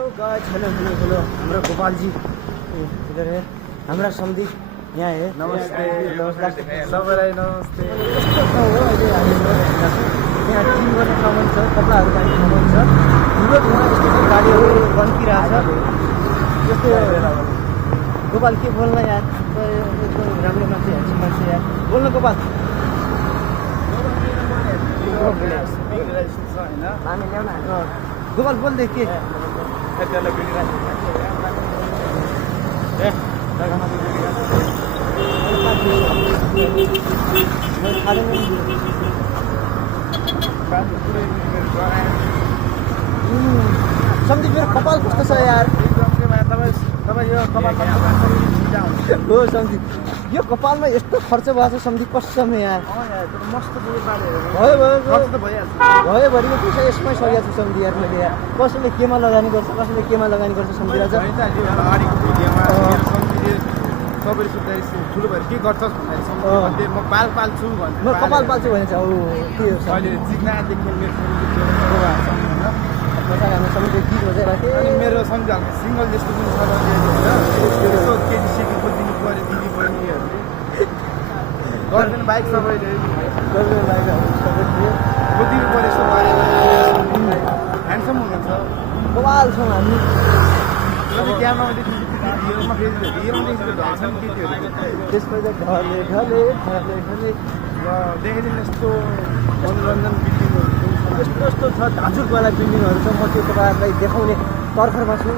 तो guys hello hello hello हमारा गोपाल जी इधर है हमारा समधी यहाँ है नमस्ते नमस्कार सबैलाई नमस्ते कस्तो ठाउँ हो अहिले हामी यहाँ टिम गर्ने ठाउँमा छ कपडाहरू पाइने ठाउँमा छ ठुलो ठाउँमा यस्तो छ गाडीहरू गन्किरहेछ जस्तो गोपाल के बोल्न यार एकदम राम्रो मान्छे ह्यान्डसम मान्छे यार बोल्न गोपाल हामी ल्याउन गोपाल बोल्दै के सम्झि मेरो कपाल कस्तो छ यार हो सम्झि यो कपालमा यस्तो खर्च भएको छ सम्झि कसम यार भयो भरिको पैसा यसमै सकिएको छु सम्झि यार मैले यार कसैले केमा लगानी गर्छ कसैले केमा लगानी गर्छ सम्झिरहेछ सबैले सोध्दाखेरि ठुलो भएर के गर्छस् भन्दाखेरि म पाल पाल्छु म कपाल पाल्छु भने चाहिँ हो के हो अहिले चिक्नादेखि हामी सबै गीत बजाइरहेको थिएँ अनि मेरो सम्झाएको सिङ्गल जस्तो पनि छ यसो केटी सिकी खोजिदिनु पऱ्यो दिदी बहिनीहरूले गर्दैन बाइक सबैले सबै थियो खोजिदिनु पऱ्यो यसो गरेर ह्यान्डसम हुनुहुन्छ कपाल छौँ हामी क्यामरामा देखिन्छ रियलमा देखिन्छ ढल्छ नि केटीहरू त्यसपछि ढले ढले ढले ढले र देखेदेखि यस्तो मनोरञ्जन बिल्डिङहरू यस्तो यस्तो छ झाँचुकवाला बिल्डिङहरू छ म त्यो तपाईँहरूलाई देखाउने तर्खरमा छु